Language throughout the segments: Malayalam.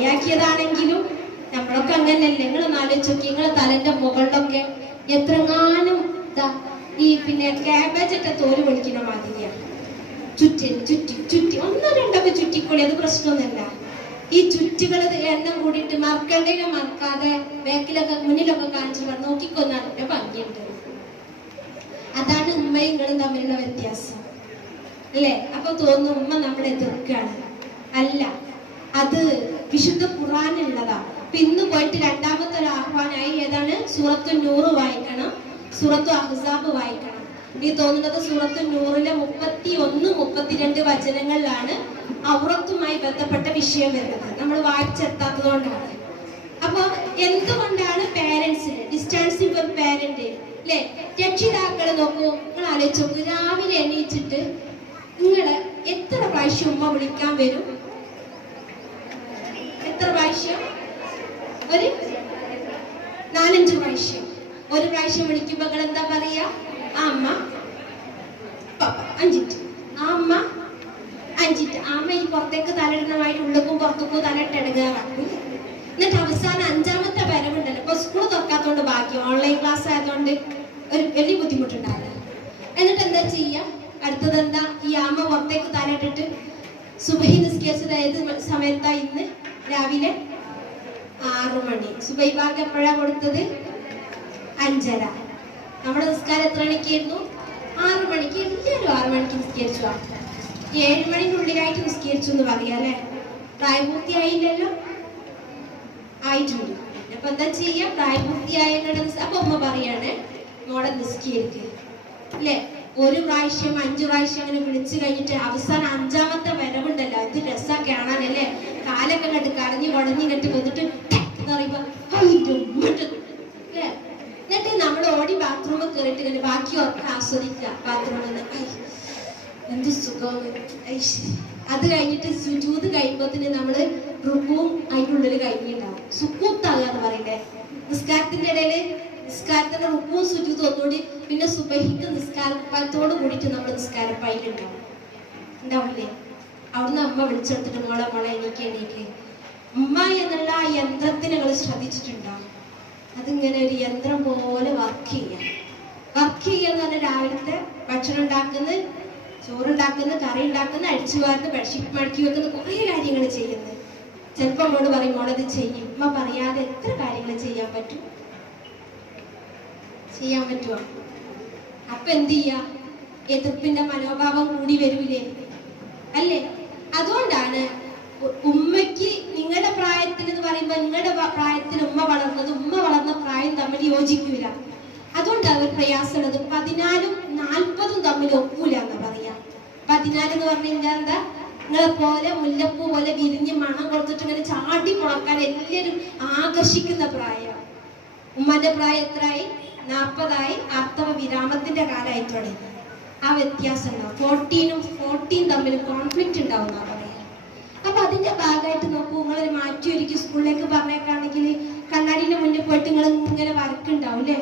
കളിയാക്കിയതാണെങ്കിലും നമ്മളൊക്കെ അങ്ങനെയല്ലേ. നിങ്ങളൊന്ന് ആലോചിച്ച് നോക്കി, നിങ്ങളെ തലന്റെ മുകളിലൊക്കെ എത്രങ്ങാനും ഈ പിന്നെ ക്യാബേജൊക്കെ തോല് പൊളിക്കുന്ന മാതിരിയാണ്. ചുറ്റി ചുറ്റി ചുറ്റി ഒന്നോ രണ്ടൊക്കെ ചുറ്റിക്കൊള്ളി, അത് പ്രശ്നമൊന്നുമല്ല. ഈ ചുറ്റുകൾ എണ്ണം കൂടിയിട്ട് മറക്കേണ്ടതിനെ മറക്കാതെ ബാക്കിലൊക്കെ മുന്നിലൊക്കെ കാണിച്ചു നോക്കിക്കൊന്നാണ് ഭംഗിയുണ്ട്. അതാണ് ഉമ്മയും നിങ്ങളും തമ്മിലുള്ള വ്യത്യാസം അല്ലേ? അപ്പൊ തോന്നുന്നു ഉമ്മ നമ്മളെ എതിർക്കുകയാണ്. അല്ല, അത് വിശുദ്ധ ഖുർആനിലുള്ളതാ. അപ്പൊ ഇന്ന് പോയിട്ട് രണ്ടാമത്തെ ഒരു ആഹ്വാനായി ഏതാണ്? സൂറത്തു നൂറ് വായിക്കണം, സൂറത്തു അഹ്സാബ് വായിക്കണം. എനിക്ക് തോന്നുന്നത് സൂറത്തു നൂറിലെ 31, 32 വചനങ്ങളിലാണ് ഔറത്തുമായി ബന്ധപ്പെട്ട വിഷയം വരുന്നത്. നമ്മൾ വായിച്ചെത്താത്തത് കൊണ്ടാണ്. അപ്പൊ എന്തുകൊണ്ടാണ് പാരന്റ്സിന് ഡിസ്റ്റൻസിങ് ഫോർ പാരന്റ് അല്ലെ? രക്ഷിതാക്കളെ നോക്കൂ, നിങ്ങൾ ആലോചിച്ച് നോക്കൂ. രാവിലെ എണീച്ചിട്ട് നിങ്ങള് എത്ര പ്രാവശ്യം ഉമ്മ വിളിക്കാൻ വരും? എത്ര പ്രാവശ്യം? ഒരു 4-5 പ്രാവശ്യം. ഒരു പ്രാവശ്യം വിളിക്കുമ്പോ നിങ്ങൾ എന്താ പറയാ? ആ അമ്മ പപ്പ 5 ആ അമ്മ 5. ആ അമ്മ ഈ പുറത്തേക്ക് തലയിടുന്നതായിട്ട് ഉള്ളിലും പുറത്തേക്കും തലയിട്ടെടുക്കാറാക്കും. എന്നിട്ട് അവസാനം 5ാമത്തെ വരവുണ്ടല്ലോ. ഇപ്പൊ സ്കൂൾ തുറക്കാത്തോണ്ട് ബാക്കി ഓൺലൈൻ ക്ലാസ് ആയതുകൊണ്ട് ഒരു വലിയ ബുദ്ധിമുട്ടുണ്ടാവില്ല. എന്നിട്ട് എന്താ ചെയ്യാ? അടുത്തത് എന്താ? ഈ അമ്മ പുറത്തേക്ക് തലയിട്ടിട്ട് സുബഹി നിസ്കരിച്ചത് ഏത് സമയത്താ? ഇന്ന് രാവിലെ 6 മണി. സുബഹി ബാങ്ക് എപ്പോഴാ കൊടുത്തത്? 5:30. നമ്മുടെ നിസ്കാരം എത്ര മണിക്കായിരുന്നു? 6 മണിക്ക്. എല്ലാവരും 6 മണിക്ക് നിസ്കരിച്ചു. 7 മണിനുള്ളിലായിട്ട് നിസ്കരിച്ചു എന്ന് പറയാ അല്ലെ? പ്രായപൂർത്തിയായില്ലല്ലോ? ആയിട്ടുണ്ട്. അപ്പൊ എന്താ ചെയ്യാ? പ്രായപൂർത്തിയായ അപ്പൊ ഉമ്മ പറയാണ് മോളെ നിസ്കരിക്കുക അല്ലെ? ഒരു പ്രാവശ്യം 5 പ്രാവശ്യം അങ്ങനെ വിളിച്ചു കഴിഞ്ഞിട്ട് അവസാനം 5ാമത്തെ വരവുണ്ടല്ലോ, ഇത് രസാ കാണാനല്ലേ? കാലൊക്കെ കണ്ടിട്ട് കടഞ്ഞു കുടഞ്ഞു കെട്ടി വന്നിട്ട് പറയുമ്പോ അല്ലേ? എന്നിട്ട് നമ്മൾ ഓടി ബാത്റൂമിൽ കയറിയിട്ട് കണ്ട് ബാക്കി ഒക്കെ ആസ്വദിക്കുക. ബാത്റൂമിൽ എന്ത് സുഖം. അത് കഴിഞ്ഞിട്ട് സുജൂദ് കഴിയുമ്പോത്തിന് നമ്മള് റുക്കുവും അതിൻ്റെ ഉള്ളിൽ കഴിഞ്ഞിട്ടുണ്ടാവും. സുക്കൂത്താകുക എന്ന് പറയണ്ടേ? നിസ്കാരത്തിന്റെ ഇടയില് നിസ്കാരത്തിന്റെ റുക്കുവും സുജൂദും ഒന്നുകൂടി. പിന്നെ സുബഹിക്ക് നിസ്കാരത്തോട് കൂടിയിട്ട് നമ്മൾ നിസ്കാരപ്പായിലുണ്ടാവും. ഉണ്ടാവില്ലേ? അവിടുന്ന് അമ്മ വിളിച്ചെടുത്തിട്ട് മോളെ എണീക്ക്. ഉമ്മ എന്നുള്ള ആ യന്ത്രത്തിന് നിങ്ങൾ ശ്രദ്ധിച്ചിട്ടുണ്ടാവും. അതിങ്ങനെ ഒരു യന്ത്രം പോലെ വർക്ക് ചെയ്യാന്ന് പറഞ്ഞാൽ രാവിലത്തെ ഭക്ഷണം ഉണ്ടാക്കുന്ന, ചോറുണ്ടാക്കുന്ന, കറി ഉണ്ടാക്കുന്ന, അടിച്ചു വാരുന്ന, ബെഡ്ഷീറ്റ് മടക്കി വെക്കുന്ന കുറെ കാര്യങ്ങൾ ചെയ്യുന്നത്. ചിലപ്പോൾ അമ്മോട് പറയും മോളത് ചെയ്യും. ഉമ്മ പറയാതെ എത്ര കാര്യങ്ങൾ ചെയ്യാൻ പറ്റുമോ? അപ്പൊ എന്ത് ചെയ്യാ? എതിർപ്പിന്റെ മനോഭാവം കൂടി വരൂലേ അല്ലേ? അതുകൊണ്ടാണ് ഉമ്മയ്ക്ക് നിങ്ങളുടെ പ്രായത്തിൽ എന്ന് പറയുമ്പോ നിങ്ങളുടെ പ്രായത്തിൽ ഉമ്മ വളർന്ന പ്രായം തമ്മിൽ യോജിക്കൂല. അതുകൊണ്ടാണ് അവർ പ്രയാസമുള്ളത്. 14ഉം 40ഉം തമ്മിൽ ഒക്കൂല എന്ന് പറയാ. 14 എന്ന് പറഞ്ഞു കഴിഞ്ഞാൽ എന്താ? നിങ്ങളെ പോലെ മുല്ലപ്പൂ പോലെ വിരിഞ്ഞ് മണം കൊടുത്തിട്ട് ഇങ്ങനെ ചാടി മുളക്കാൻ എല്ലാവരും ആകർഷിക്കുന്ന പ്രായമാണ്. ഉമ്മന്റെ പ്രായം എത്രയായി? 40ആയി. ആർത്തവ വിരാമത്തിന്റെ കാലമായി തുടങ്ങി. ആ വ്യത്യാസം ഉണ്ടാവും. 14ഉം 14 തമ്മിൽ കോൺഫ്ലിക്റ്റ് ഉണ്ടാവും എന്നാ പറയാ. അപ്പൊ അതിന്റെ ഭാഗമായിട്ട് നോക്കൂ, നിങ്ങളൊരു മാറ്റി ഒരുക്കി സ്കൂളിലേക്ക് പറഞ്ഞേക്കാണെങ്കിൽ കണ്ണാടിന്റെ മുന്നിൽ പോയിട്ട് നിങ്ങൾ ഇങ്ങനെ വരക്കുണ്ടാവും അല്ലേ?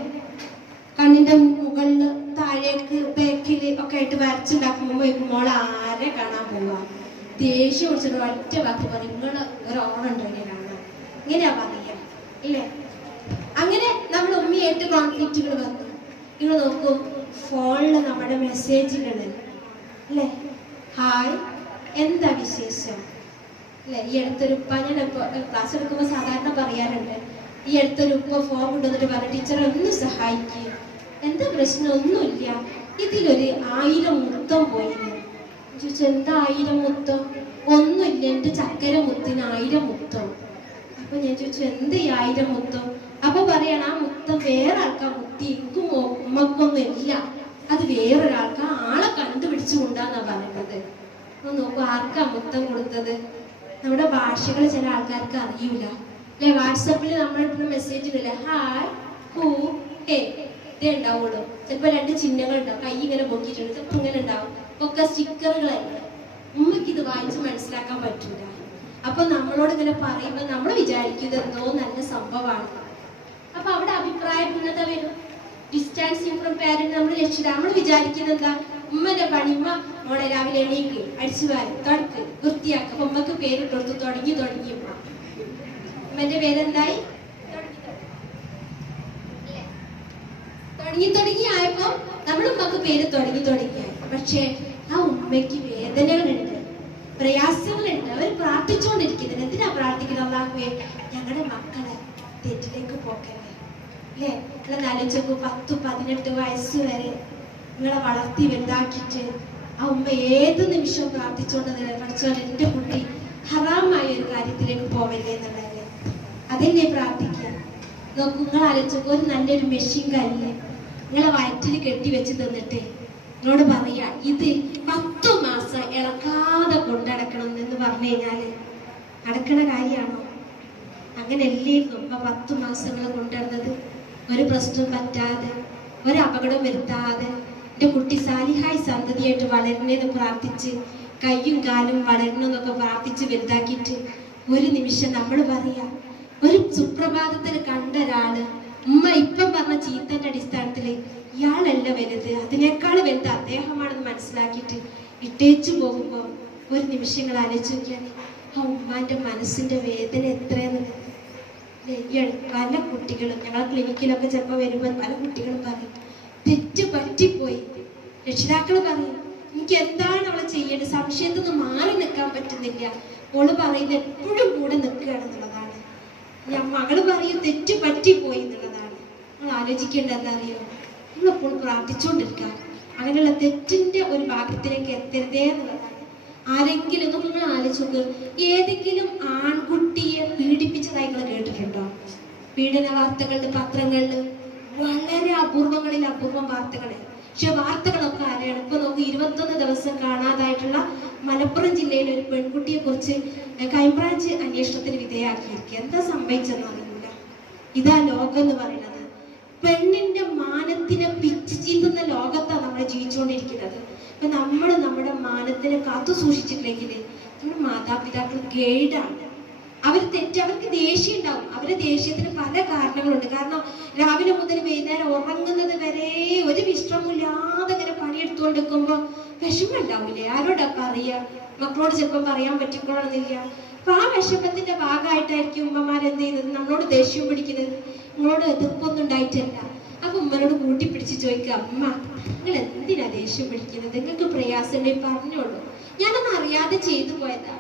കണ്ണിന്റെ മുകളില് താഴേക്ക് ബാക്കില് ഒക്കെ ആയിട്ട് വരച്ചുണ്ടാക്കുമ്പോ മോളെ ആരെ കാണാൻ പോവാ? ദേഷ്യം പിടിച്ചിട്ട് ഒറ്റ വാക്ക് പറയും, നിങ്ങള് ഒരോണുണ്ടോ ഇങ്ങനെയാണ്, ഇങ്ങനെയാ പറയാ ഇല്ലേ? അങ്ങനെ നമ്മൾ ഉമ്മയായിട്ട് കോൺഫ്ലിക്റ്റുകൾ വന്നു. നിങ്ങൾ നോക്കൂ, ഫോണില് നമ്മുടെ മെസ്സേജുകൾ അല്ലേ? ഹായ്, എന്താ വിശേഷം അല്ലെ? ഈ അടുത്തൊരു ഉപ്പ, ഞാൻ ക്ലാസ് എടുക്കുമ്പോൾ സാധാരണ പറയാറുണ്ട്, ഈ അടുത്തൊരു ഉപ്പ ഫോൺ കൊണ്ടുവന്നിട്ട് പറഞ്ഞു, ടീച്ചറെ ഒന്ന് സഹായിക്കുക, എന്താ പ്രശ്നം? ഒന്നുമില്ല, ഇതിലൊരു 1000 മുത്തം പോയിന്. ചോദിച്ചു, എന്താ 1000 മുത്തം? ഒന്നുമില്ല, എൻ്റെ ചക്കര മുത്തിന് 1000 മുത്തം. അപ്പൊ ഞാൻ ചോദിച്ചു, എന്ത് ഈ 1000 മുത്തം? അപ്പൊ പറയണം, ആ മുത്തം വേറെ ആൾക്കാ മുത്തി, എനിക്കും ഉമ്മക്കൊന്നും ഇല്ല, അത് വേറൊരാൾക്കാ, ആളെ കണ്ടുപിടിച്ചു കൊണ്ടാന്നാ പറയുന്നത്. അപ്പൊ നോക്കൂ, ആർക്കാ മുത്തം കൊടുത്തത്? നമ്മുടെ ഭാഷകൾ ചില ആൾക്കാർക്ക് അറിയൂല അല്ലെ? വാട്സപ്പിൽ നമ്മളിട്ട് മെസ്സേജ് ഇടില്ല, ഹായ്, ഹൂ, ഹേ, ഇതേ ഉണ്ടാവുള്ളൂ. ചിലപ്പോ 2 ചിഹ്നങ്ങൾ ഉണ്ടാവും, കൈ ഇങ്ങനെ പൊക്കിയിട്ടുണ്ട്, ചിലപ്പോ ഇങ്ങനെ ഉണ്ടാവും, ഒക്കെ സ്റ്റിക്കറുകളായിരിക്കും. ഉമ്മയ്ക്ക് ഇത് വായിച്ച് മനസ്സിലാക്കാൻ പറ്റൂല. അപ്പൊ നമ്മളോട് ഇങ്ങനെ പറയുമ്പോൾ നമ്മൾ വിചാരിക്കുന്നത് എന്തോ നല്ല സംഭവമാണ്. അപ്പൊ അവിടെ അഭിപ്രായ ഭിന്നത വരും. ഡിസ്റ്റൻസിങ് ഫ്രം പാരന്റ് നമ്മൾ വിചാരിക്കുന്നത് എന്താ? ഉമ്മന്റെ പണി, ഉമ്മ മോളെ രാവിലെ എണീക്ക്, അടിച്ചുവാരി, തുടക്ക്, വൃത്തിയാക്കുക. അപ്പൊ ഉമ്മക്ക് പേരിട്ട് കൊടുത്ത് തുടങ്ങി ഉമ്മ ഉമ്മന്റെ പേരെന്തായി? തുടങ്ങി ആയപ്പോ നമ്മുടെ ഉമ്മക്ക് പേര് തുടങ്ങിയായി. പക്ഷെ ആ ഉമ്മയ്ക്ക് വേദനകളുണ്ട്, പ്രയാസങ്ങളുണ്ട്. അവർ പ്രാർത്ഥിച്ചുകൊണ്ടിരിക്കുന്നത്. എന്തിനാ പ്രാർത്ഥിക്കുന്നത്? അല്ലാഹുവേ, ഞങ്ങളുടെ മക്കളെ തെറ്റിലേക്ക് പോക്കല്ലേ. അല്ലേ? നിങ്ങളെ ആലോചിച്ചു, 10-18 വയസ്സ് വരെ നിങ്ങളെ വളർത്തി വലുതാക്കിയിട്ട് ആ ഉമ്മ ഏത് നിമിഷവും പ്രാർത്ഥിച്ചുകൊണ്ട് പഠിച്ചോ എന്റെ കുട്ടി ഹറാമായ ഒരു കാര്യത്തിലേക്ക് പോവല്ലേ എന്നുള്ളത്. അതല്ലേ പ്രാർത്ഥിക്കുക. നോക്കൂ, നിങ്ങൾ ആലോചിച്ചു, ഒരു നല്ലൊരു മെഷീൻ കല്ല് നിങ്ങളെ വയറ്റിൽ കെട്ടിവെച്ച് തന്നിട്ട് നിങ്ങളോട് പറയാ ഇത് 10 മാസം ഇളക്കാതെ കൊണ്ടടക്കണം എന്ന് പറഞ്ഞു കഴിഞ്ഞാല് നടക്കണ കാര്യമാണോ? അങ്ങനെ അല്ലായിരുന്നു ഇപ്പൊ 10 മാസങ്ങൾ കൊണ്ടുവരുന്നത്. ഒരു പ്രശ്നം പറ്റാതെ, ഒരു അപകടം വരുത്താതെ എന്റെ കുട്ടി സാലിഹായി സന്തതിയായിട്ട് വളരണേന്ന് പ്രാർത്ഥിച്ച്, കയ്യും കാലും വളരണമെന്നൊക്കെ പ്രാർത്ഥിച്ച് വലുതാക്കിയിട്ട് ഒരു നിമിഷം നമ്മൾ പറയാ, ഒരു സുപ്രഭാതത്തിൽ കണ്ട ഒരാള് ഉമ്മ ഇപ്പം പറഞ്ഞ ചീത്തന്റെ അടിസ്ഥാനത്തില് ഇയാളല്ല വലുത്, അതിനേക്കാൾ വലുത് അദ്ദേഹമാണെന്ന് മനസ്സിലാക്കിയിട്ട് ഇട്ടേച്ചു പോകുമ്പോ ഒരു നിമിഷങ്ങൾ ആലോചിച്ച് നോക്കിയാണ് ആ ഉമ്മാന്റെ മനസ്സിന്റെ വേദന എത്രയെന്നുള്ളത്. പല കുട്ടികളും ഞങ്ങളെ ക്ലിനിക്കിലൊക്കെ ചിലപ്പോൾ വരുമ്പോൾ പല കുട്ടികളും പറയും തെറ്റ് പറ്റിപ്പോയി. രക്ഷിതാക്കൾ പറയും എനിക്ക് എന്താണ് അവളെ ചെയ്യേണ്ടത്, സംശയത്തിൽ നിന്ന് മാറി നിൽക്കാൻ പറ്റുന്നില്ല. ഓള് പറയുന്നത് എപ്പോഴും കൂടെ നിൽക്കുകയാണെന്നുള്ളതാണ്. മകള് പറയും തെറ്റ് പറ്റിപ്പോയി എന്നുള്ളതാണ്. നമ്മൾ ആലോചിക്കേണ്ടത് എന്താ അറിയോ? നമ്മളെപ്പോഴും പ്രാർത്ഥിച്ചുകൊണ്ടിരിക്കുക അങ്ങനെയുള്ള തെറ്റിന്റെ ഒരു ഭാഗത്തിലേക്ക് എത്തരുതേ എന്നുള്ളതാണ്. ആരെങ്കിലും നിങ്ങൾ ആലോചിച്ച്, ഏതെങ്കിലും ആൺകുട്ടിയെ പീഡിപ്പിച്ചതായി നിങ്ങൾ കേട്ടിട്ടുണ്ടോ? പീഡന വാർത്തകളിൽ, പത്രങ്ങളിൽ വളരെ അപൂർവങ്ങളിൽ അപൂർവം വാർത്തകൾ. പക്ഷെ വാർത്തകളൊക്കെ ആരെയാണ്? ഇപ്പൊ നമുക്ക് 21 ദിവസം കാണാതായിട്ടുള്ള മലപ്പുറം ജില്ലയിലെ ഒരു പെൺകുട്ടിയെ കുറിച്ച് ക്രൈംബ്രാഞ്ച് അന്വേഷണത്തിന് വിധേയമാക്കിയിരിക്കുക. എന്താ സംഭവിച്ചെന്ന് അറിയില്ല. ഇതാ ലോകം എന്ന് പറയുന്നത്. പെണ്ണിന്റെ മാനത്തിനെ പിച്ച് ചീന്തുന്ന ലോകത്താണ് നമ്മൾ ജീവിച്ചുകൊണ്ടിരിക്കുന്നത്. അപ്പൊ നമ്മൾ നമ്മുടെ മാനത്തിനെ കാത്തു സൂക്ഷിച്ചിട്ടില്ലെങ്കിൽ നമ്മുടെ മാതാപിതാക്കൾ ഗൈഡാണ്. അവർ അവർക്ക് ദേഷ്യം ഉണ്ടാവും. അവരുടെ ദേഷ്യത്തിന് പല കാരണങ്ങളുണ്ട്. കാരണം രാവിലെ മുതൽ വൈകുന്നേരം ഉറങ്ങുന്നത് വരെ ഒരു വിശ്രമമില്ലാതെ ഇങ്ങനെ പണിയെടുത്തുകൊണ്ടിരിക്കുമ്പോ വിഷമം ഉണ്ടാവില്ലേ? ആരോടാ പറയാ? മക്കളോട് ചിലപ്പോൾ പറയാൻ പറ്റിക്കൊള്ളണമെന്നില്ല. അപ്പൊ ആ വിഷമത്തിന്റെ ഭാഗമായിട്ടായിരിക്കും ഉമ്മമാരെന്ത് ചെയ്യുന്നത്? നമ്മളോട് ദേഷ്യം പിടിക്കുന്നത്. നിങ്ങളോട് എതിർപ്പൊന്നും ഉണ്ടായിട്ടല്ല. അപ്പൊ ഉമ്മനോട് കൂട്ടിപ്പിടിച്ച് ചോദിക്കുക, അമ്മ നിങ്ങൾ എന്തിനാ ദേഷ്യം പിടിക്കുന്നത്? നിങ്ങൾക്ക് പ്രയാസം ഉണ്ടെങ്കിൽ പറഞ്ഞോളൂ, ഞാനൊന്നും അറിയാതെ ചെയ്തു പോയതാ,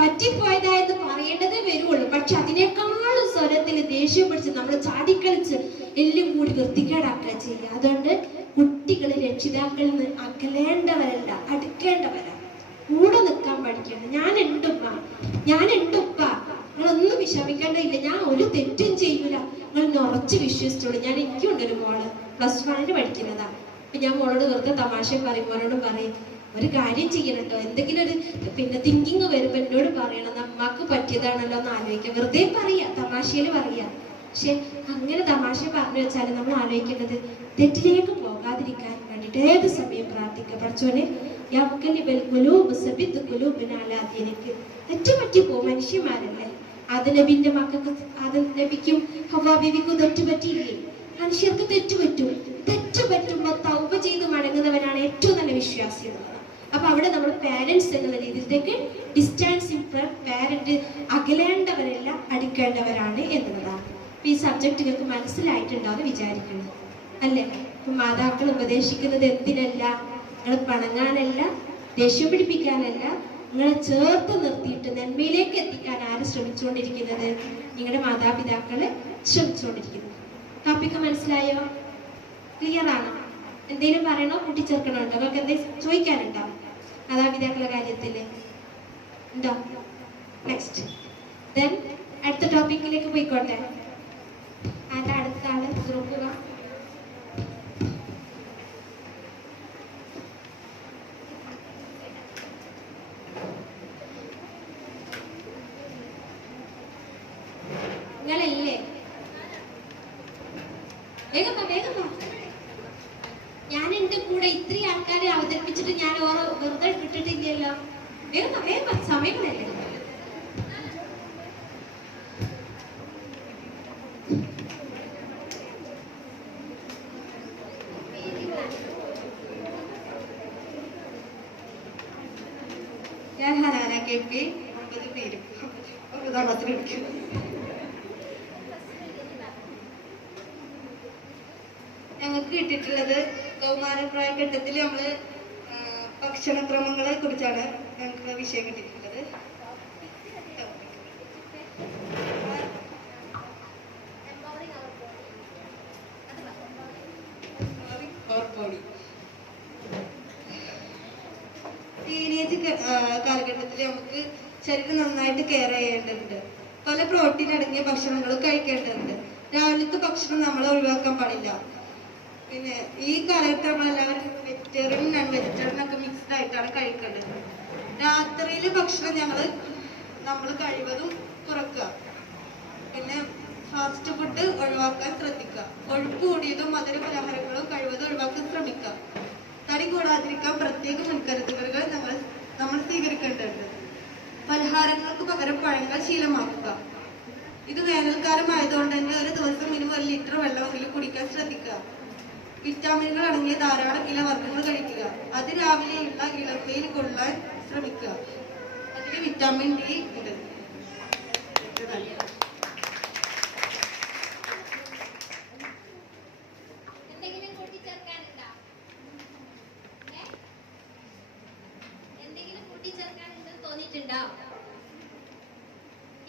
പറ്റിപ്പോയതായെന്ന് പറയേണ്ടതേ വരുള്ളൂ. പക്ഷെ അതിനേക്കാളും സ്വരത്തിൽ ദേഷ്യം പിടിച്ച് നമ്മൾ ചാടിക്കളിച്ച് എല്ലാം കൂടി വൃത്തികേടാക്കുക ചെയ്യുക. അതുകൊണ്ട് കുട്ടികൾ രക്ഷിതാക്കളിൽ നിന്ന് അകലേണ്ടവരല്ല, അടുക്കേണ്ടവരാ. കൂടെ നിൽക്കാൻ പഠിക്കണം. ഞാൻ ഉണ്ടുപ്പ, നിങ്ങളൊന്നും വിഷമിക്കേണ്ടതില്ല, ഞാൻ ഒരു തെറ്റും ചെയ്യൂല, നിങ്ങൾ ഉറച്ച് വിശ്വസിച്ചോളൂ. ഞാൻ എനിക്കുണ്ടൊരു മോള് +1 പഠിക്കുന്നതാ. അപ്പൊ ഞാൻ മോളോട് വെറുതെ തമാശ പറയും, മോനോടും പറയും ഒരു കാര്യം ചെയ്യണട്ടോ, എന്തെങ്കിലും ഒരു തിങ്കിങ് വരുമ്പോ എന്നോട് പറയണം, നമ്മക്ക് പറ്റിയതാണല്ലോ എന്ന് ആലോചിക്കാം. വെറുതെ പറയാ, തമാശയിൽ പറയാ. പക്ഷെ അങ്ങനെ തമാശ പറഞ്ഞു വെച്ചാല് നമ്മൾ ആലോചിക്കേണ്ടത് തെറ്റിലേക്ക് പോകാതിരിക്കാൻ വേണ്ടിട്ട് ഏത് സമയം പ്രാർത്ഥിക്കുക. പഠിച്ചോനെ തെറ്റ് പറ്റിപ്പോ, മനുഷ്യന്മാരല്ലേ. ആദം നബിന്റെ മക്കൾക്ക്, ആദം നബിക്കും ഹവ്വാ ബീവിക്കും തെറ്റ് പറ്റിയില്ലേ? മനുഷ്യർക്ക് തെറ്റ് പറ്റും. തെറ്റ് പറ്റുമ്പോ തൗബ ചെയ്ത് മടങ്ങുന്നവനാണ് ഏറ്റവും നല്ല വിശ്വാസി എന്നുള്ളത്. അപ്പൊ അവിടെ നമ്മൾ പാരന്റ്സ് എന്നുള്ള രീതിയിലേക്ക് ഡിസ്റ്റൻസ് പാരന്റ് അകലേണ്ടവരല്ല, അടുക്കേണ്ടവരാണ് എന്നുള്ളതാണ്. ഈ സബ്ജക്ട് നിങ്ങൾക്ക് മനസ്സിലായിട്ടുണ്ടാവും വിചാരിക്കുന്നത് അല്ലേ? ഇപ്പൊ മാതാക്കൾ ഉപദേശിക്കുന്നത് എന്തിനല്ല? നിങ്ങൾ പണങ്ങാനല്ല, ദേഷ്യം പിടിപ്പിക്കാനല്ല, നിങ്ങളെ ചേർത്ത് നിർത്തിയിട്ട് നന്മയിലേക്ക് എത്തിക്കാൻ ആര് ശ്രമിച്ചുകൊണ്ടിരിക്കുന്നത്? നിങ്ങളുടെ മാതാപിതാക്കള് ശ്രമിച്ചുകൊണ്ടിരിക്കുന്നത്. ടോപ്പിക്ക് മനസ്സിലായോ? ക്ലിയർ ആണോ? എന്തെങ്കിലും പറയണോ, കൂട്ടിച്ചേർക്കണോ? ഉണ്ടോ? നിങ്ങൾക്ക് എന്തെങ്കിലും ചോദിക്കാനുണ്ടോ മാതാപിതാക്കളുടെ കാര്യത്തില്? ഉണ്ടോ? നെക്സ്റ്റ് ദെൻ അടുത്ത ടോപ്പിക്കിലേക്ക് പോയിക്കോട്ടെ. ആരാ അടുത്ത ആള്? ഗ്രൂപ്പുക. നിങ്ങളല്ലേ? വേഗം ഞാൻ എന്റെ കൂടെ ഇത്രയും ആൾക്കാരെ അവതരിപ്പിച്ചിട്ട് ഞാൻ ഓരോ വെറുതെ വിട്ടിട്ടില്ലല്ലോ. വേഗം സമയങ്ങളല്ലേ? ഞാൻ ഹനാന KP 9 പേരും 9ാം ക്ലാസ്സിൽ പഠിക്കുന്നു. കിട്ടിയിട്ടുള്ളത് കൗമാരപ്രായ ഘട്ടത്തിൽ നമ്മള് ഭക്ഷണക്രമങ്ങളെ കുറിച്ചാണ് ഞങ്ങൾക്ക് വിഷയം കിട്ടിയിട്ടുള്ളത്. ടീനേജ് കാലഘട്ടത്തിൽ നമുക്ക് ശരീരം നന്നായിട്ട് കെയർ ചെയ്യേണ്ടതുണ്ട്. പല പ്രോട്ടീൻ അടങ്ങിയ ഭക്ഷണങ്ങൾ കഴിക്കേണ്ടതുണ്ട്. രാവിലത്തെ ഭക്ഷണം നമ്മൾ ഒഴിവാക്കാൻ പാടില്ല. പിന്നെ ഈ കാലഘട്ടം നമ്മളെല്ലാവരും വെജിറ്റേറിയൻ നോൺ വെജിറ്റേറിയൻ ഒക്കെ മിക്സ്ഡ് ആയിട്ടാണ് കഴിക്കേണ്ടത്. രാത്രിയിലെ ഭക്ഷണം നമ്മൾ കഴിവതും കുറക്കുക. പിന്നെ ഫാസ്റ്റ് ഫുഡ് ഒഴിവാക്കാൻ ശ്രദ്ധിക്കുക. കൊഴുപ്പ് കൂടിയതും മധുര പലഹാരങ്ങളും കഴിവതും ഒഴിവാക്കാൻ ശ്രമിക്കുക. തടി കൂടാതിരിക്കാൻ പ്രത്യേക മുൻകരുതലുകൾ നമ്മൾ സ്വീകരിക്കേണ്ടതുണ്ട്. പലഹാരങ്ങൾക്ക് പകരം പഴങ്ങൾ ശീലമാക്കുക. ഇത് വേനൽക്കാലം ആയതുകൊണ്ട് തന്നെ ഒരു ദിവസം മിനിമം 1 ലിറ്റർ വെള്ളമെങ്കിലും കുടിക്കാൻ ശ്രദ്ധിക്കുക. വിറ്റാമിനുകൾ അടങ്ങിയ ധാരാളം ഇലവർഗ്ഗങ്ങൾ കഴിക്കുക. അതിരാവിലെയുള്ള ഇളവയിൽ കൊള്ളാൻ ശ്രമിക്കുക. അതിൽ വിറ്റാമിൻ ഡി ഉണ്ട്.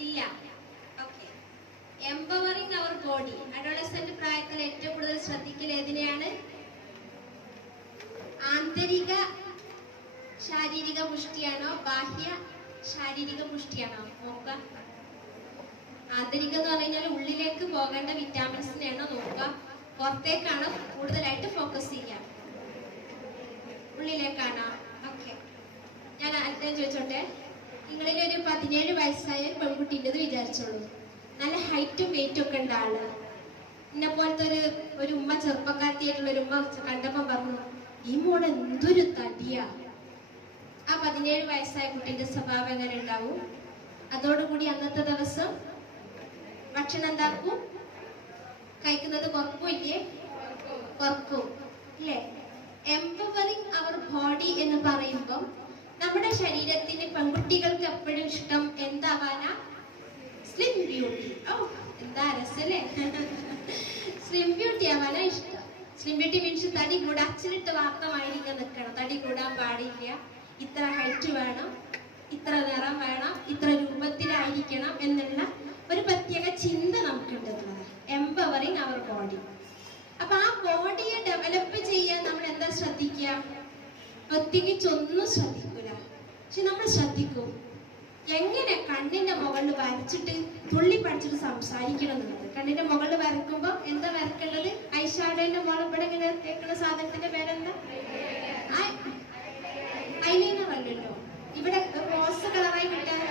ഇല്ല. Okay. Empowering our body. Adolescent പ്രായത്തിൽ ഏറ്റവും കൂടുതൽ ശ്രദ്ധിക്കൽ ഏതിനെയാണ്? ആന്തരിക ശാരീരിക പുഷ്ടിയാണോ ബാഹ്യ ശാരീരിക പുഷ്ടിയാണോ നോക്കുക? ആന്തരികം എന്ന് പറഞ്ഞാൽ ഉള്ളിലേക്ക് പോകേണ്ട വിറ്റാമിൻസിനെയാണോ നോക്കുക? പുറത്തേക്കാണോ കൂടുതലായിട്ട് ഫോക്കസ് ചെയ്യാം? ഉള്ളിലേക്കാണോ? ഓക്കെ. ഞാൻ ചോദിച്ചോട്ടെ, നിങ്ങളിലൊരു 17 വയസ്സായ പെൺകുട്ടിൻ്റെത് വിചാരിച്ചോളൂ. നല്ല ഹൈറ്റും വെയിറ്റും ഒക്കെ ഉണ്ട് ആള്. എന്നെ പോലത്തെ ഒരു ഉമ്മ, ചെറുപ്പക്കാർത്തിയായിട്ടുള്ള ഒരു ഉമ്മ കണ്ടപ്പം പറഞ്ഞു, ഈ മോള് എന്തൊരു തടിയാ. ആ 17 വയസ്സായ കുട്ടീന്റെ സ്വഭാവം എങ്ങനെ ഉണ്ടാവും? അതോടുകൂടി അന്നത്തെ ദിവസം ഭക്ഷണം എന്താക്കും? കഴിക്കുന്നത് കുറക്കില്ലേ? കുറക്കും അല്ലേ? എംപവറിംഗ് അവർ ബോഡി എന്ന് പറയുമ്പം നമ്മുടെ ശരീരത്തിന് പെൺകുട്ടികൾക്ക് എപ്പോഴും ഇഷ്ടം എന്താവാനാ? Slim beauty. ഓ, എന്താ രസല്ലേ? സ്ലിം ബ്യൂട്ടി ആവാനാ ഇഷ്ടം. സ്ലിം ബ്യൂട്ടി മീൻസ് തടി കൂടാ, അച്ചിലിട്ട് വാർത്തമായിരിക്കാൻ നിൽക്കണം. തടി കൂടാൻ പാടില്ല, ഇത്ര ഹൈറ്റ് വേണം, ഇത്ര നിറം വേണം, ഇത്ര രൂപത്തിലായിരിക്കണം എന്നുള്ള ഒരു പ്രത്യേക ചിന്ത നമുക്കുണ്ടെന്നുള്ളത് എംപവറിംഗ് അവർ ബോഡി. അപ്പൊ ആ ബോഡിയെ ഡെവലപ്പ് ചെയ്യാൻ നമ്മൾ എന്താ ശ്രദ്ധിക്കുക? പ്രത്യേകിച്ചൊന്നും ശ്രദ്ധിക്കൂല. പക്ഷെ നമ്മൾ ശ്രദ്ധിക്കും എങ്ങനെ കണ്ണിന്റെ മുകളിൽ വരച്ചിട്ട് തുള്ളി പഠിച്ചിട്ട് സംസാരിക്കണം എന്നുള്ളത്. കണ്ണിന്റെ മുകളിൽ വരക്കുമ്പോ എന്താ വരക്കേണ്ടത്? ഐഷാഡോന്റെ മുകളിൽ ഇവിടെ ഇങ്ങനെ തേക്കുന്ന സാധനത്തിന്റെ പേരെന്താ? ഐലൈനർ അല്ലല്ലോ, ഇവിടെ റോസ് കളറായി കിട്ടാൻ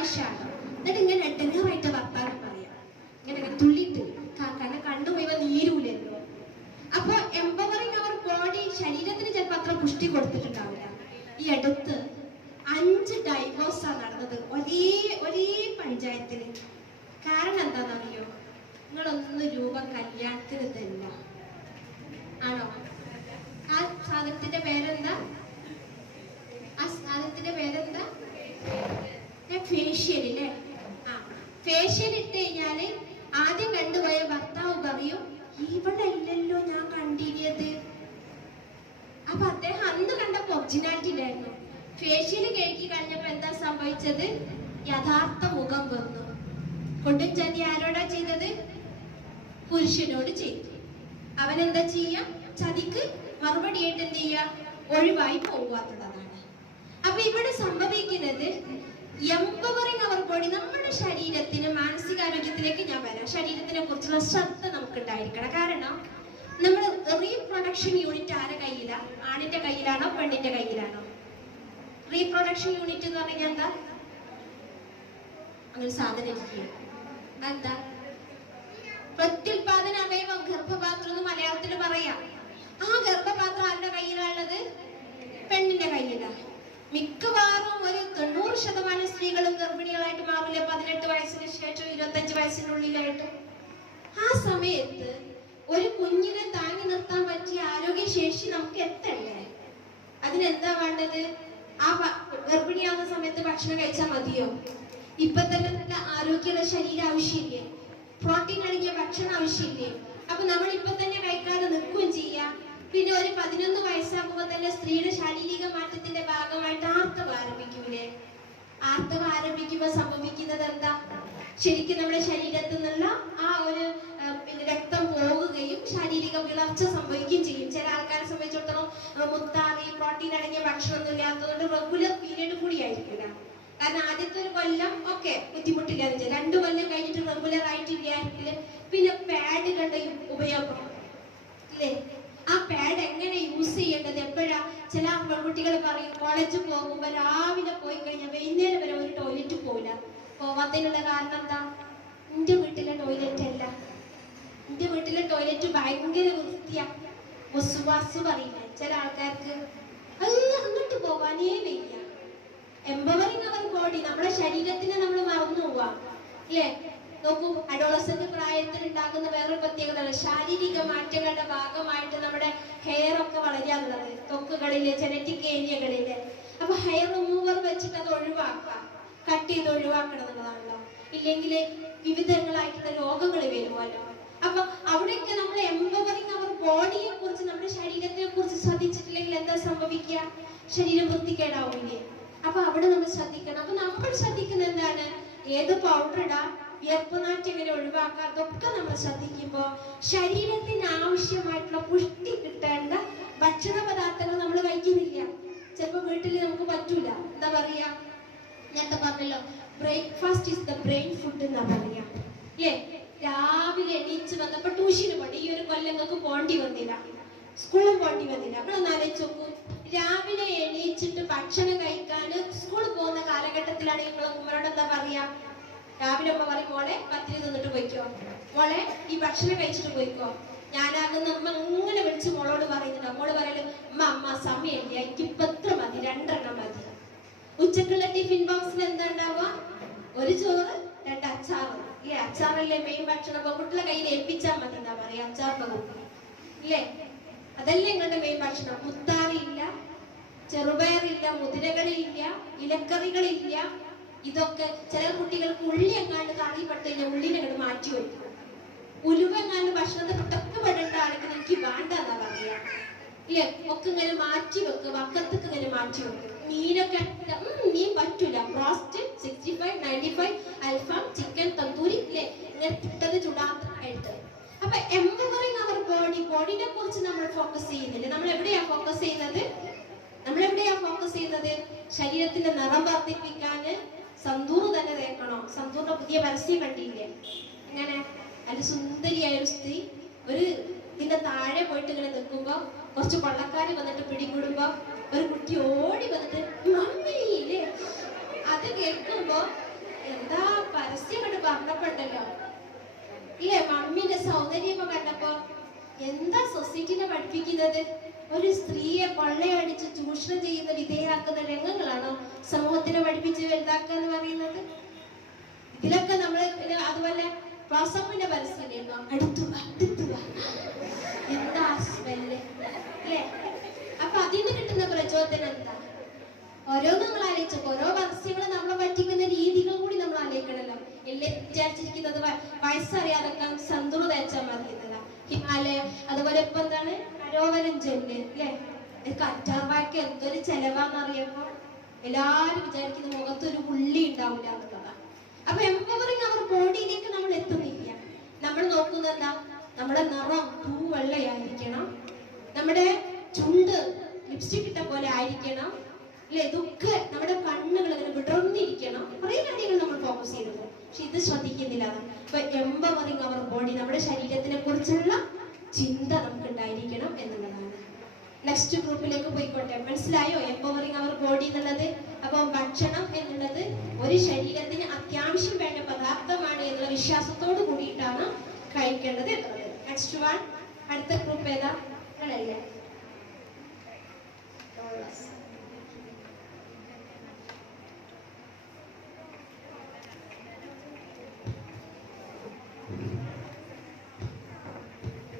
ഐഷാഡോ. എന്നിട്ട് ഇങ്ങനെ ഡെങ്ങറായിട്ട് വർത്താനം പറയാം, ഇങ്ങനെ തുള്ളിട്ട് കണ്ടു പോയി നീരൂലല്ലോ. അപ്പൊ എംപവറിംഗ് അവർ ബോഡി ശരീരത്തിന് ചിലപ്പോൾ അത്ര പുഷ്ടി കൊടുത്തിട്ടുണ്ടാവില്ല. ഈ അടുത്ത് 5 ഡൈവോഴ്സാണ് നടന്നത് ഒരേ പഞ്ചായത്തിന്. കാരണം എന്താണെന്നറിയോ? നിങ്ങളൊന്ന് രൂപം കല്യാണത്തിന് തരില്ല ആണോ? ആ സാധനത്തിന്റെ പേരെന്താ? ഫേഷ്യൽ അല്ലേ? ഫേഷ്യൽ ഇട്ട് കഴിഞ്ഞാല് ആദ്യം കണ്ടുപോയ ഭർത്താവ് പറയും, ഇവിടെ ഇല്ലല്ലോ ഞാൻ കണ്ടിരിയത്. അപ്പൊ അദ്ദേഹം അന്ന് കണ്ടപ്പോ ഒറിജിനാലിറ്റി ഇല്ലായിരുന്നു. ഫേഷ്യല് കഴുകി കഴിഞ്ഞപ്പോ എന്താ സംഭവിച്ചത്? യഥാർത്ഥ മുഖം വന്നു. കൊടും ചതി ആരോടാ ചെയ്തത്? പുരുഷനോട് ചെയ്തു. അവനെന്താ ചെയ്യാ? ചതിക്ക് മറുപടിയായിട്ട് എന്ത് ചെയ്യാ? ഒഴിവായി പോവാത്തുള്ളതാണ്. അപ്പൊ ഇവിടെ സംഭവിക്കുന്നത് എംപവറിംഗ് അവർ ബോഡി. നമ്മുടെ ശരീരത്തിന് മാനസികാരോഗ്യത്തിലേക്ക് ഞാൻ വരാം. ശരീരത്തിനെ കുറിച്ചുള്ള ശ്രദ്ധ നമുക്ക് ഉണ്ടായിരിക്കണം. കാരണം നമ്മൾ റീപ്രൊഡക്ഷൻ യൂണിറ്റ് ആരുടെ കയ്യിലാ? ആണിന്റെ കയ്യിലാണോ പെണ്ണിന്റെ കയ്യിലാണോ? റീപ്രൊഡക്ഷൻ യൂണിറ്റ് എന്ന് പറഞ്ഞാൽ എന്താ? അങ്ങനെ സാധനം ഇരിക്കുക. എന്താ? പ്രത്യുൽപാദന അവയവം, ഗർഭപാത്രം എന്ന് മലയാളത്തിൽ പറയാം. ആ ഗർഭപാത്രം ആരുടെ കയ്യിലാണുള്ളത്? പെണ്ണിന്റെ കയ്യിലാ. മിക്കവാറും ഒരു 90% സ്ത്രീകളും ഗർഭിണികളായിട്ട് മാറില്ല 18 വയസ്സിന് ശേഷം 25 വയസ്സിനുള്ളിലായിട്ട്. ആ സമയത്ത് ഒരു കുഞ്ഞിനെ താങ്ങി നിർത്താൻ പറ്റിയ ആരോഗ്യശേഷി നമുക്ക് എത്തണ്ടേ? അതിനെന്താ വേണ്ടത്? ആ ഗർഭിണിയാവുന്ന സമയത്ത് ഭക്ഷണം കഴിച്ചാൽ മതിയോ? ഇപ്പൊ തന്നെ നല്ല ആരോഗ്യമുള്ള ശരീരം ആവശ്യമില്ലേ? പ്രോട്ടീൻ അടങ്ങിയ ഭക്ഷണം ആവശ്യമില്ലേ? അപ്പൊ അപ്പൊ നമ്മൾ ഇപ്പൊ തന്നെ കഴിക്കാതെ നിൽക്കുകയും ചെയ്യാം. പിന്നെ ഒരു 11 വയസ്സാകുമ്പോൾ തന്നെ സ്ത്രീയുടെ ശാരീരിക മാറ്റത്തിന്റെ ഭാഗമായിട്ട് ആർത്തവം ആരംഭിക്കൂലേ? ആർത്തവം ആരംഭിക്കുമ്പോൾ സംഭവിക്കുന്നത് എന്താ? ശരിക്കും നമ്മുടെ ശരീരത്തിൽ നിന്നുള്ള ആ ഒരു പിന്നെ രക്തം പോകുകയും ശാരീരിക വിളർച്ച സംഭവിക്കുകയും ചെയ്യും. ചില ആൾക്കാരെ സംബന്ധിച്ചിടത്തോളം മുത്താറി പ്രോട്ടീൻ അടങ്ങിയ ഭക്ഷണമൊന്നും ഇല്ലാത്തതുകൊണ്ട് റെഗുലർ പീരീഡ് കൂടിയായിരിക്കില്ല. കാരണം ആദ്യത്തെ ഒരു കൊല്ലം ഒക്കെ ബുദ്ധിമുട്ടില്ല, 2 കൊല്ലം കഴിഞ്ഞിട്ട് റെഗുലർ ആയിട്ടില്ല. പിന്നെ പാഡുകളുടെ ഉപയോഗം അല്ലേ? ആ പാഡ് എങ്ങനെ യൂസ് ചെയ്യേണ്ടത് എപ്പോഴാ? ചില പെൺകുട്ടികൾ പറയും കോളേജിൽ പോകുമ്പോൾ രാവിലെ പോയി കഴിഞ്ഞാൽ വൈകുന്നേരം വരെ ഒരു ടോയ്ലറ്റ് പോവില്ല. പോവാത്തതിനുള്ള കാരണം എന്താ? എൻ്റെ വീട്ടിലെ ടോയ്ലറ്റ് അല്ല, എൻ്റെ വീട്ടിലെ ടോയ്ലറ്റ് ഭയങ്കര വൃത്തിയാ, വസുവാസ് പറയില്ല ചില ആൾക്കാർക്ക്. അത് അങ്ങോട്ട് പോവാനേ വയ്യ. എംപവറിങ് അവർ ബോഡി, നമ്മുടെ ശരീരത്തിനെ നമ്മൾ മറന്നു പോവാ അല്ലേ? നോക്കൂ, അഡോളസന്റ് പ്രായത്തിൽ ഉണ്ടാകുന്ന വേറൊരു പ്രത്യേകത, ശാരീരിക മാറ്റങ്ങളുടെ ഭാഗമായിട്ട് നമ്മുടെ ഹെയർ ഒക്കെ വളരാനുള്ളത് ത്വക്കുകളിലെ ജനറ്റിക് ഏരിയകളിലെ. അപ്പൊ ഹെയർ റിമൂവർ വെച്ചിട്ട് അത് ഒഴിവാക്കാം, കട്ട് ചെയ്ത് ഒഴിവാക്കണം എന്നുള്ളതാണല്ലോ. ഇല്ലെങ്കിൽ വിവിധങ്ങളായിട്ടുള്ള രോഗങ്ങൾ വരുമല്ലോ. അപ്പൊ അവിടെയൊക്കെ നമ്മൾ എംപവറിങ് അവർ ബോഡിയെ കുറിച്ച്, നമ്മുടെ ശരീരത്തെ കുറിച്ച് ശ്രദ്ധിച്ചിട്ടില്ലെങ്കിൽ എന്താ സംഭവിക്കുക? ശരീരം വൃത്തികേടാവില്ലേ? അപ്പൊ അവിടെ നമ്മൾ ശ്രദ്ധിക്കണം. അപ്പൊ നമ്മൾ ശ്രദ്ധിക്കുന്ന എന്താണ്? ഏത് പൗഡർ ഇടാം, വിയർപ്പുനാറ്റം എങ്ങനെ ഒഴിവാക്കാം, അതൊക്കെ നമ്മൾ ശ്രദ്ധിക്കുമ്പോ ശരീരത്തിന് ആവശ്യമായിട്ടുള്ള പുഷ്ടി കിട്ടേണ്ട ഭക്ഷണ പദാർത്ഥങ്ങൾ നമ്മൾ കഴിക്കുന്നില്ല. ചിലപ്പോ വീട്ടിൽ നമുക്ക് പറ്റൂല. എന്താ പറയാ, നേരത്തെ പറഞ്ഞല്ലോ, breakfast is the brain food എന്നാ പറയാ അല്ലേ? രാവിലെ എണീച്ച് വന്നപ്പോ ട്യൂഷന് പോണ്ടി, ഈ ഒരു കൊല്ലം നിങ്ങൾക്ക് പോണ്ടി വന്നില്ല, സ്കൂളിൽ പോണ്ടി വന്നില്ല. നമ്മളൊന്ന് ആലോചിച്ച് നോക്കൂ, രാവിലെ എണീച്ചിട്ട് ഭക്ഷണം കഴിക്കാന് സ്കൂളിൽ പോകുന്ന കാലഘട്ടത്തിലാണ് നിങ്ങൾ ഉമ്മരോട് എന്താ പറയാ? രാവിലെ അമ്മ പറയും, മോളെ പത്തിരി തിന്നിട്ട് പോയിക്കോ, മോളെ ഈ ഭക്ഷണം കഴിച്ചിട്ട് പോയിക്കോ. ഞാനാകുന്ന അമ്മ ഇങ്ങനെ വിളിച്ച് മോളോട് പറയുന്നുണ്ട്. മോള് പറയല്, അമ്മ സമയമില്ല, എനിക്ക് ഇപ്പൊ എത്ര മതി, 2 എണ്ണം മതി. ഉച്ചക്കുള്ള ടിഫിൻ ബോക്സിൽ എന്താ ഉണ്ടാവുക? ഒരു ചോറ്, 2 അച്ചാറ്. ഈ അച്ചാറല്ലേ മെയിൻ ഭക്ഷണം. അപ്പൊ കുട്ടികളെ കയ്യിൽ ഏൽപ്പിച്ചാൽ മതി, എന്താ പറയാ, അച്ചാറിന്റെ കുട്ടി ഇല്ലേ? അതല്ലേ നിങ്ങളുടെ മെയിൻ ഭക്ഷണം. മുത്താറിയില്ല, ചെറുപയറില്ല, മുതിരകളില്ല, ഇലക്കറികളില്ല. ഇതൊക്കെ ചില കുട്ടികൾക്ക് ഉള്ളി എങ്ങാണ്ട് കറി പെട്ട് കഴിഞ്ഞാൽ ഉള്ളിനെ അങ്ങോട്ട് മാറ്റി വെക്കും. ഉലുവ എങ്ങാണ്ട് ഭക്ഷണത്തെ പുട്ടക്ക് പെടേണ്ട ആണെങ്കിൽ എനിക്ക് വേണ്ട എന്നാ പറയാ ഇല്ലേ? ഒക്കെ ഇങ്ങനെ മാറ്റി വെക്കും, വക്കത്തൊക്കെ ഇങ്ങനെ മാറ്റി വെക്കും. മീനൊക്കെ മീൻ പറ്റൂല, ബ്രോസ്റ്റ് 65, 95, അൽഫാം, ചിക്കൻ, തന്തൂരി ഇല്ലേ, ഇങ്ങനെ പുട്ടത് ചുടാത്തായിട്ട്. അപ്പൊ എംപവറിങ് അവർ ബോഡിനെ കുറിച്ച് നമ്മൾ ഫോക്കസ് ചെയ്യുന്നില്ല. നമ്മൾ എവിടെയാ ഫോക്കസ് ചെയ്യുന്നത്? ശരീരത്തിന്റെ നിറം വർദ്ധിപ്പിക്കാന് സന്തൂർ തന്നെ തേക്കണോ? സന്തൂറിന്റെ പുതിയ പരസ്യം കണ്ടില്ലേ? ഇങ്ങനെ അതിൽ സുന്ദരിയായ ഒരു സ്ത്രീ ഒരു ഇതിന്റെ താഴെ പോയിട്ട് ഇങ്ങനെ നിൽക്കുമ്പോ കുറച്ച് കൊള്ളക്കാര് വന്നിട്ട് പിടികൂടുമ്പോ ഒരു കുട്ടി ഓടി വന്നിട്ട് മമ്മിയില്ലേ, അത് കേൾക്കുമ്പോ എന്താ പരസ്യം കണ്ട് പറഞ്ഞപ്പോണ്ടല്ലോ ഇല്ലേ, മമ്മിന്റെ സൗന്ദര്യം കണ്ടപ്പോ എന്താ സൊസൈറ്റിനെ പഠിപ്പിക്കുന്നത്? ഒരു സ്ത്രീയെ കൊള്ളയടിച്ച് ചൂഷണം ചെയ്യുന്ന വിധേയാക്കുന്ന രംഗങ്ങളാണോ സമൂഹത്തിനെ പഠിപ്പിച്ച് വലുതാക്കുക എന്ന് പറയുന്നത്? ഇതിലൊക്കെ നമ്മൾ അതുപോലെ പ്രോസപ്പിന്റെ പരസ്യം എന്താ സ്മെല്ല് അല്ലേ? അപ്പൊ അതിന് കിട്ടുന്ന പ്രചോദനം എന്താ? ഓരോന്നും നമ്മൾ ആലോചിച്ചു, ഓരോ പരസ്യങ്ങൾ നമ്മളെ പറ്റിക്കുന്ന രീതികൾ കൂടി നമ്മൾ ആലോചിക്കണല്ലോ. എല്ലാം വിചാരിച്ചിരിക്കുന്നത് വയസ്സറിയാതൊക്കെ സന്തൂർ തേച്ചാൽ മതി എന്നല്ല. ഹിമാലയം, അതുപോലെ ഇപ്പൊ എന്താണ് അരോവരം ജെല്ല് അല്ലേ? കറ്റാർവാഴക്ക് എന്തൊരു ചെലവാന്നറിയപ്പോ എല്ലാരും വിചാരിക്കുന്ന മുഖത്തൊരു പുള്ളി ഉണ്ടാവില്ല എന്നുള്ളതാണ്. അപ്പൊ എംപവറിങ് അവർ ബോഡിയിലേക്ക് നമ്മൾ എത്തുന്നില്ല. നമ്മൾ നോക്കുന്നത് എന്താ? നമ്മുടെ നിറം പൂവെള്ളയായിരിക്കണം, നമ്മുടെ ചുണ്ട് ലിപ്സ്റ്റിക് ഇട്ട പോലെ ആയിരിക്കണം അല്ലെ? ഇതൊക്കെ നമ്മുടെ കണ്ണുകൾ ഇങ്ങനെ വിടർന്നിരിക്കണം. കുറെ കാര്യങ്ങൾ നമ്മൾ ഫോക്കസ് ചെയ്തിട്ടുണ്ട്, പക്ഷെ ഇത് ശ്രദ്ധിക്കുന്നില്ല. അപ്പൊ എംപവറിങ് അവർ ബോഡി, നമ്മുടെ ശരീരത്തിനെ കുറിച്ചുള്ള ചിന്ത നമുക്ക് ഉണ്ടായിരിക്കണം എന്നുള്ളതാണ്. നെക്സ്റ്റ് ഗ്രൂപ്പിലേക്ക് പോയിക്കോട്ടെ. മനസ്സിലായോ എംപവറിങ് അവർ ബോഡി എന്നുള്ളത്? അപ്പൊ ഭക്ഷണം എന്നുള്ളത് ഒരു ശരീരത്തിന് അത്യാവശ്യം വേണ്ട പദാർത്ഥമാണ് എന്നുള്ള വിശ്വാസത്തോട് കൂടിയിട്ടാണ് കഴിക്കേണ്ടത് എന്നുള്ളത്. നെക്സ്റ്റ് വൺ, അടുത്ത ഗ്രൂപ്പ് ഏതാ?